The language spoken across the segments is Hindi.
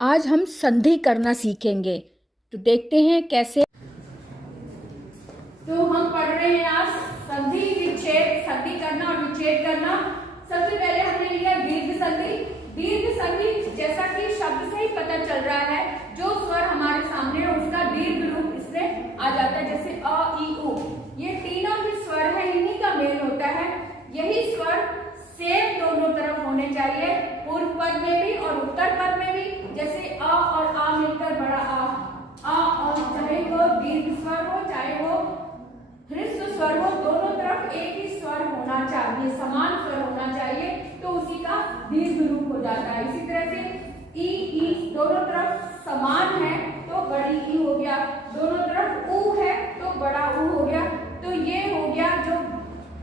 आज हम संधि करना सीखेंगे। तो देखते हैं कैसे। तो हम पढ़ रहे हैं आज संधि विच्छेद, संधि करना और विच्छेद करना। सबसे पहले हमने लिया दीर्घ संधि। दीर्घ संधि जैसा कि शब्द से ही पता चल रहा है, जो स्वर हमारे सामने है उसका दीर्घ रूप इसमें आ जाता है, जैसे अ ई उ। ये तीनों ही स्वर है, इन्हीं का मेल होता है। यही स्वर सेम दोनों तरफ होने चाहिए, पूर्व पद में भी और उत्तर पद में भी। जैसे अ और आ मिलकर बड़ा आ, और चाहे वो दीर्घ स्वर हो चाहे वो ह्रस्व स्वर हो, दोनों तरफ एक ही स्वर होना चाहिए, समान स्वर होना चाहिए, तो उसी का दीर्घ रूप हो जाता है। इसी तरह से ई दोनों तरफ समान है तो बड़ी ई हो गया, दोनों तरफ ऊ है तो बड़ा ऊ हो गया। तो ये हो गया जो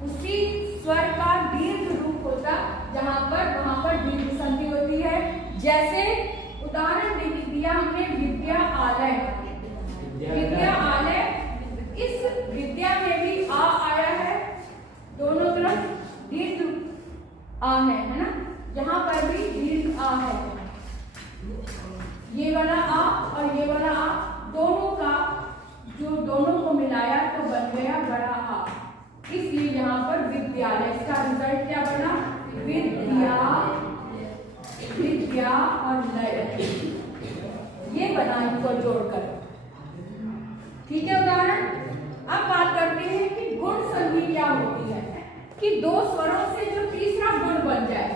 उसी स्वर का दीर्घ रूप होता, जहां पर वहां पर दीर्घ संधि होती है। जैसे उदाहरण दिया हमने विद्यालय। विद्यालय, इस विद्या में भी आ आया है, दोनों तरफ दीर्घ आ है ना, यहाँ पर भी दीर्घ आ है। ये वाला आ और ये वाला आ, दोनों का जो दोनों को मिलाया तो बन गया बड़ा आ, इसलिए यहाँ पर विद्यालय। इसका रिजल्ट क्या बना? विद्या और लय, ये बना इनको जोड़कर। ठीक है उदाहरण। अब बात करते हैं कि गुण संधि क्या होती है, कि दो स्वरों से जो तीसरा गुण बन जाए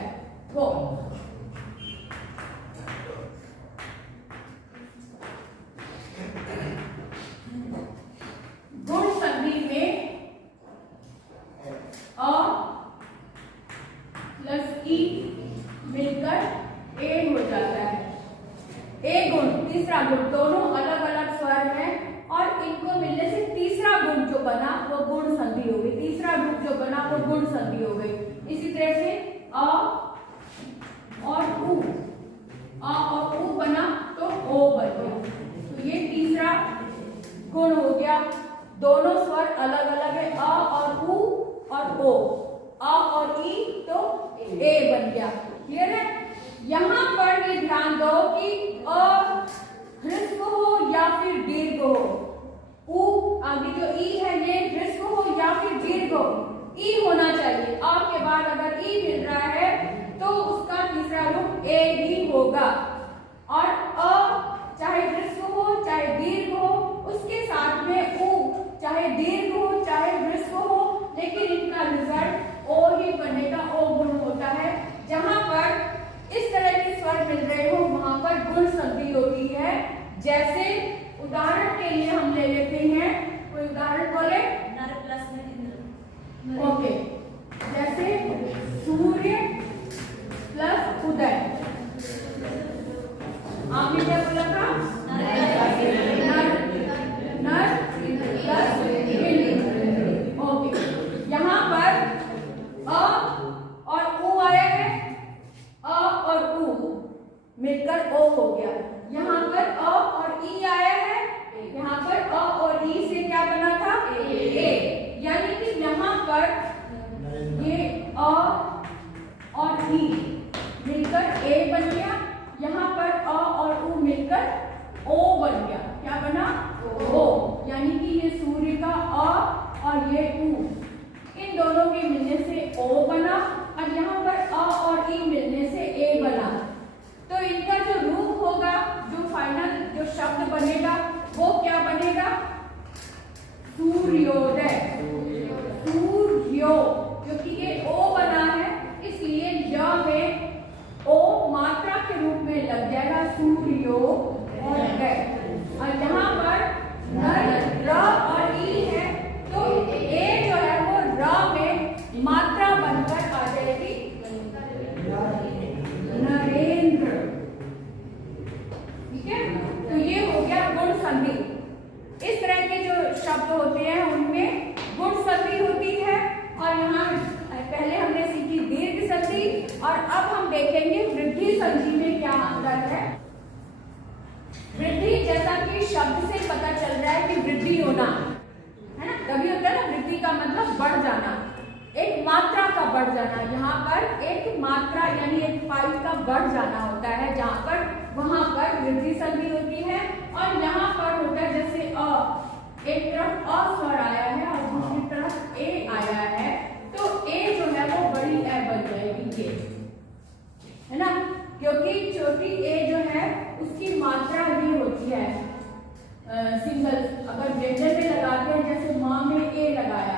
वो। गुण संधि में अ प्लस ई मिलकर ए हो जाता है। ए गुण, तीसरा गुण, दोनों अलग अलग स्वर हैं और इनको मिलने से तीसरा गुण जो बना वो गुण संधि हो गई। तीसरा रूप जो बना वो गुण संधि हो गई। इसी तरह से अ और उ, अ और उ बना तो ओ बन गया, तो ये तीसरा गुण हो गया। दोनों स्वर अलग अलग है, अ और उ और ओ, अ और ई तो ए बन गया। क्लियर है? यहाँ पर ये ध्यान दो कि अ ह्रस्व हो या फिर दीर्घ हो, उ आगे जो ई है ये ह्रस्व हो या फिर दीर्घ हो, ई होना चाहिए। अ के बाद अगर ई मिल रहा है तो उसका तीसरा रूप ए ही होगा। और अ चाहे ह्रस्व हो चाहे दीर्घ हो, उसके साथ में उ चाहे दीर्घ हो चाहे ह्रस्व हो, लेकिन इनका रिजल्ट ओ ही बनेगा, ओ गुण होता है। जहां पर इस तरह के स्वर मिल रहे हो वहां पर गुण संधि होती है। जैसे उदाहरण के लिए हम ले लेते हैं, कोई उदाहरण बोले? नर प्लस में इंद्र। ओके, जैसे सूर्य प्लस उदय। आपने क्या बोला था? नर प्लस इंद्र। ओके, यहाँ पर अ और उ आया है, अ और उ मिलकर ओ हो गया। यहाँ पर अ और ई आया है, यहाँ पर अ और ई से क्या बना था? ए। यानी कि यहाँ पर ये अ और ई मिलकर ए बन गया, यहाँ पर अ और उ मिलकर ओ बन गया। क्या बना? ओ। यानी कि ये सूर्य का अ और ये उ, इन दोनों के मिलने से ओ बना, और यहाँ पर अ और ई मिलने से ए बना। तो इनका जो रूप होगा, जो फाइनल जो शब्द बनेगा वो क्या बनेगा? सूर्योदय। सूर्यो, क्योंकि ये ओ बना है इसलिए य में ओ मात्रा के रूप में लग जाएगा, सूर्यो और दय। और यहाँ पर र और ई है तो ए जो है वो र में मात्रा बनकर आ जाएगी, नरेंद्र। ठीक है, तो ये हो गया गुण संधि। इस तरह के जो शब्द होते हैं उनमें गुण संधि होती है। और यहाँ पहले हमने सीखी दीर्घ संधि, और अब हम देखेंगे वृद्धि संधि में क्या अंतर है। वृद्धि संधि होती है, और यहाँ पर होता है जैसे एक तरफ अ स्वर आया है और दूसरी तरफ ए आया है, तो ए जो है वो बड़ी ए बन जाएगी, ये है ना, क्योंकि छोटी ए जो है उसकी मात्रा ये होती है सिंगल। अगर व्यंजन में लगाते हैं जैसे माँ में ए लगाया,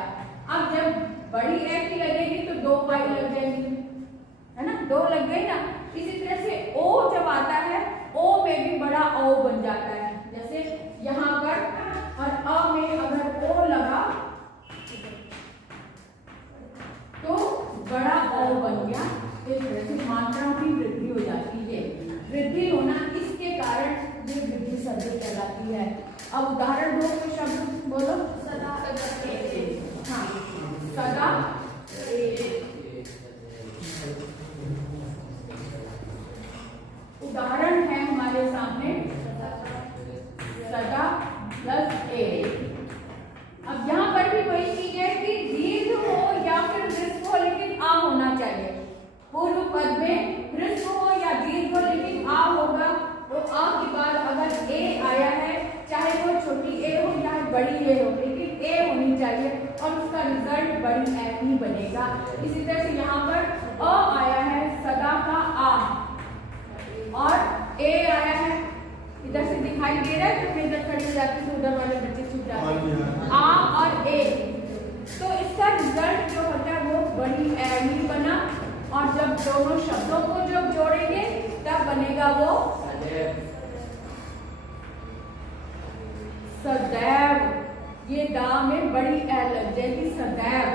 अब जब बड़ी ए की लगेगी तो 2 पाई लग जाएंगी, है ना, 2 लग गई ना। इसी तरह से ओ जब आता है, ओ में भी बड़ा ओ बन जाता है, जैसे यहाँ पर, और अ में अगर ओ लगा तो बड़ा ओ बन गया। इस तरह से मात्रा की वृद्धि हो जाती है। वृद्धि होना इसके कारण ये वृद्धि संधि कहलाती है। अब उदाहरण दो, कोई शब्द बोलो। सदा हाँ, सदा उदाहरण है हमारे सामने, सदा प्लस ए। अब यहाँ पर भी वही चीज है कि दीर्घ हो या फिर ह्रस्व हो, लेकिन आ होना चाहिए। पूर्व पद में ह्रस्व हो या दीर्घ हो लेकिन आ होगा, तो आ के बाद अगर ए आया है, चाहे वो छोटी ए हो या बड़ी ए हो, लेकिन ए होनी चाहिए और उसका रिजल्ट बड़ी ए ही बनेगा। इसी तरह से यहाँ पर अ आया है, सदा का आ, और ए आया है, इधर से दिखाई दे रहा है, तो मैं इधर खड़ी हो जाती हूँ, उधर वाले बच्चे छूट जाते हैं, आ और ए, तो इसका रिजल्ट जो होता है वो बड़ी ए ही बना। और जब दोनों शब्दों को जब जोड़ेंगे तब बनेगा वो सदैव। ये दा में बड़ी ए लग जाएगी, सदैव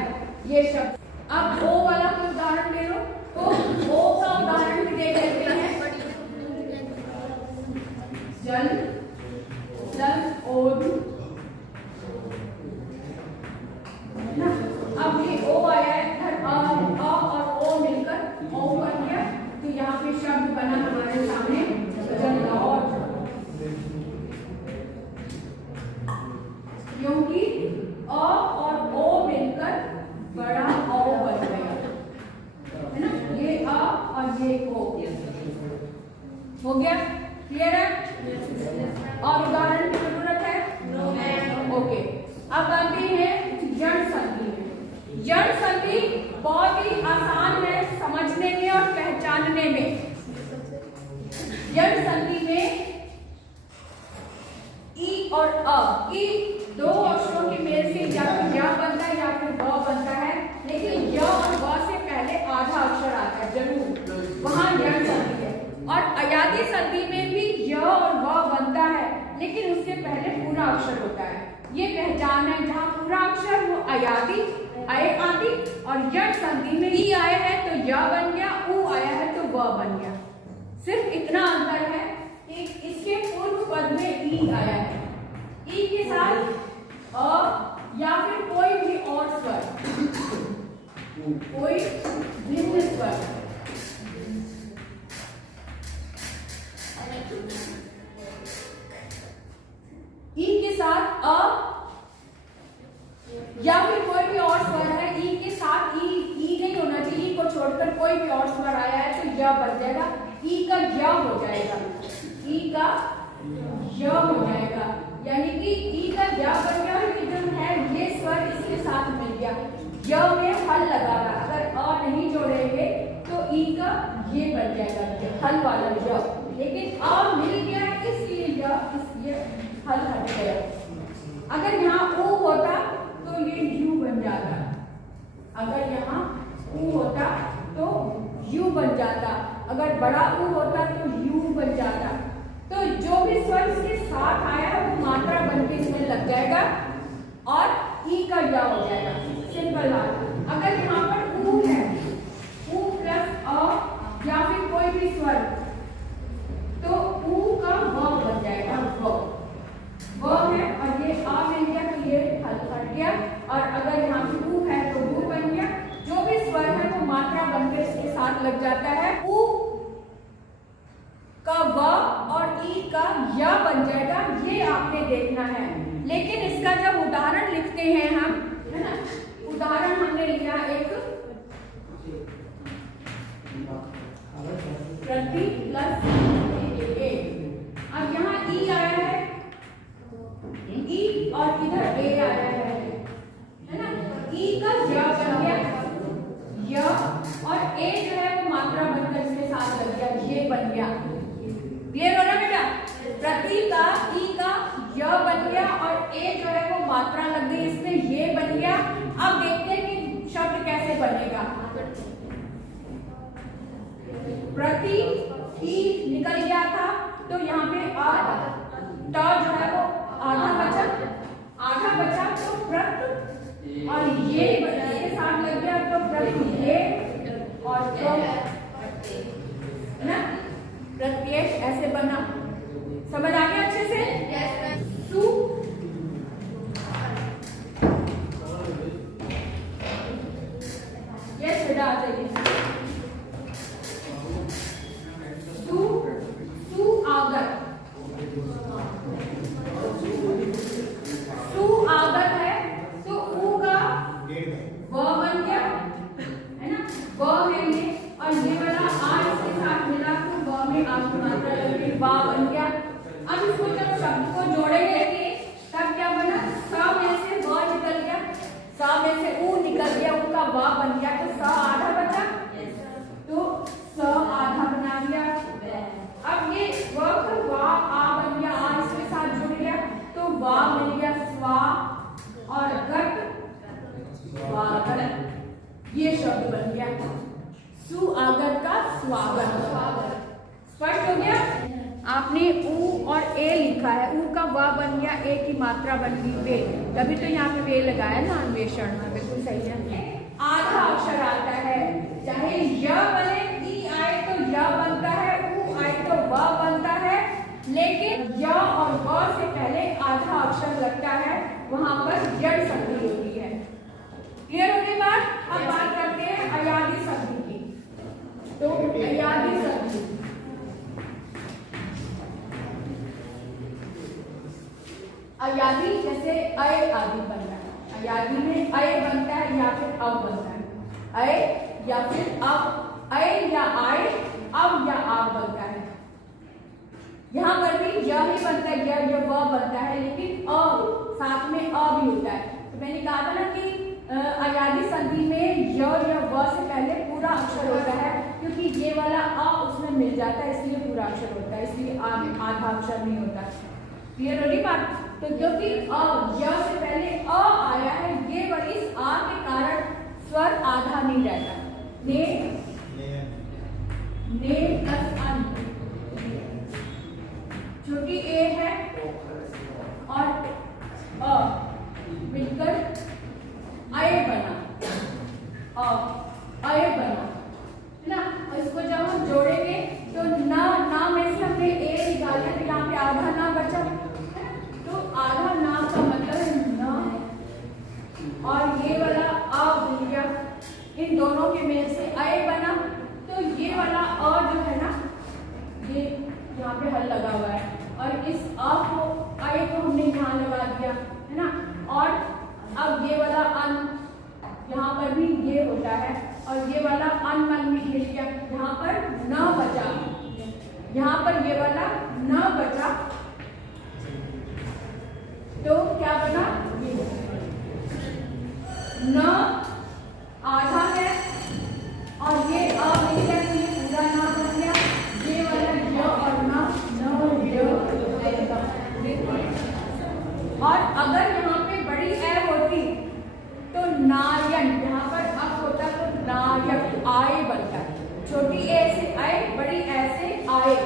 ये शब्द। अब ओ वाला कोई उदाहरण ले लो, तो ओ का उदाहरण भी देख लेते हैं। जल प्लस ओद, ना, अब ये ओ आया है, इधर अ और ओ मिलकर ओ बन गया, तो यहाँ पे शब्द बना हमारे सामने जलौट, क्योंकि अ और ओ मिलकर बड़ा ओ बन गया, है ना, ये अ और ये ओ हो गया। क्लियर है? और उदाहरण की जरूरत है? ओके। अब आते हैं जड़ संधि। जड़ संधि बहुत ही आसान है समझने में और पहचानने में। जड़ संधि में ई और अ, ई 2 अक्षरों के मेल से या फिर या बनता है या फिर ब बनता है, लेकिन य और ब से पहले आधा अक्षर आता है जरूर, वहां जड़ संधि है। और अयादी संधि में भी य और व बनता है, लेकिन उससे पहले पूरा अक्षर होता है। ये पहचान है, जहाँ पूरा अक्षर वो अयादी अय आदि, और जड़ संधि में ई आया है तो य बन गया, उ आया है तो व बन गया। सिर्फ इतना अंतर है कि इसके पूर्व पद में ई आया है, ई के साथ अ या फिर कोई भी और स्वर, कोई भिन्न स्वर, ई के साथ अ या फिर कोई भी और स्वर है, ई के साथ ई नहीं होना चाहिए, ई को छोड़कर कोई भी और स्वर आया है तो य बन जाएगा, ई का य हो जाएगा, ई का य हो जाएगा, यानी कि ई का य बन गया। ये जो है ये स्वर इसके साथ मिल गया, य में हल लगा रहा, अगर अ नहीं जोड़ेंगे तो ई का ये बन जाएगा हल वाला य, लेकिन अ मिल गया इसलिए इसलिए हल हट गया। अगर यहाँ ऊ होता तो ये यू बन जाता, अगर यहाँ ऊ होता तो यू बन जाता, अगर बड़ा ऊ होता तो यू बन जाता। तो जो भी स्वर इसके साथ आया है वो मात्रा बन के इसमें लग जाएगा और ई का या हो जाएगा, सिंपल बात। अगर यहाँ पर ऊ है, ऊ प्लस अ या फिर कोई भी स्वर, तो ऊ का व बन जाएगा, वो है, और ये आ मिल गया तो ये हल हट गया, और अगर यहाँ पे ऊ है तो ऊ बन गया। जो भी स्वर है वो मात्रा बनकर इसके साथ लग जाता है, ऊ का व और ई का या बन जाएगा, ये आपने देखना है। लेकिन इसका जब उदाहरण लिखते हैं हम, है ना, उदाहरण हमने लिया एक प्रति प्लस ए, क्लियर हो रहा बेटा? प्रति का ई का य बन गया और ए जो है वो मात्रा लग गई इसमें ये बन गया। अब देखते हैं कि शब्द कैसे बनेगा। प्रति ई निकल गया था तो यहाँ पे ट जो है वो आधा बचा तो प्रत और ये के साथ लग गया तो प्रति ये और तो ना प्रत्येक ऐसे बना। समझ आ गया अच्छे से? सु यस बेटा आ जाइए। सुआगत है तो ऊ का व बन गया है ना, व है ये और ये वाला आ इसके साथ मिला तो व में आ की मात्रा लग गई, वा बन गया। अब इसको जब शब्द को जोड़ेंगे तब क्या बना? स में से व निकल गया, स में से ऊ निकल गया, ऊ का व बन गया तो स आधा बचा तो स आधा बना दिया। अब ये वक्त वा आ बन गया, आ इसके साथ जुड़ गया तो वा मिल गया स्वा और गट स्वागत, ये शब्द बन गया सुआगत का स्वागत। स्पष्ट हो गया? आपने ऊ और ए लिखा है, ऊ का वा बन गया, ए की मात्रा बन गई वे, तभी तो यहाँ पे वे लगाया ना अन्वेषण में, बिल्कुल सही है। आधा अक्षर आता है, चाहे य बने ई आए तो य बनता है, ऊ आए तो व बनता है, लेकिन य और व से पहले आधा अक्षर लगता है, वहां पर जड़ संधि होती है। क्लियर हो गई बात? अब बात करते हैं अयादी संधि की। तो अयादी संधि अयादी जैसे अय आदि बनता है, अयादी में अय बनता है या फिर अब बनता है, अय या फिर अब, अय या आय, अब या आप बनता है। यहाँ पर भी य ही बनता है, य व बनता है, लेकिन अ साथ में अ भी होता है। तो मैंने कहा था ना कि अयादी संधि में य या व से पहले पूरा अक्षर होता है, क्योंकि ये वाला अ उसमें मिल जाता है इसलिए पूरा अक्षर होता है, इसलिए आधा अक्षर नहीं होता। क्लियर हो रही बात? तो क्योंकि य से पहले अ आया है, ये वाली इस आ के कारण स्वर आधा नहीं रहता। ने प्लस अन, छोटी ए है और अ मिलकर अय बना, अय बना है ना। और इसको जब हम जोड़ेंगे तो ना में से हमने ए निकाल दिया, फिर यहाँ पे आधा ना बचा, तो आधा ना का मतलब है न, और ये वाला अ बन गया, इन दोनों के मेल से अय बना। तो ये वाला अ जो है ना, ये यहाँ पे हल लगा हुआ है और इस अ को अय को हमने यहाँ लगा दिया है ना। और अब ये वाला अन यहाँ पर भी ये होता है और ये वाला अन मन में मिल गया, यहाँ पर न बचा, यहाँ पर ये वाला न बचा तो क्या बना? न आधा है और ये अ मिल गया तो ये पूरा ना बन गया, ये वाला य और न और अगर यहाँ पे बड़ी ए होती तो नायन, यहाँ पर अब होता तो नायक, आए बनता है। छोटी ए से आए, बड़ी ए से आए।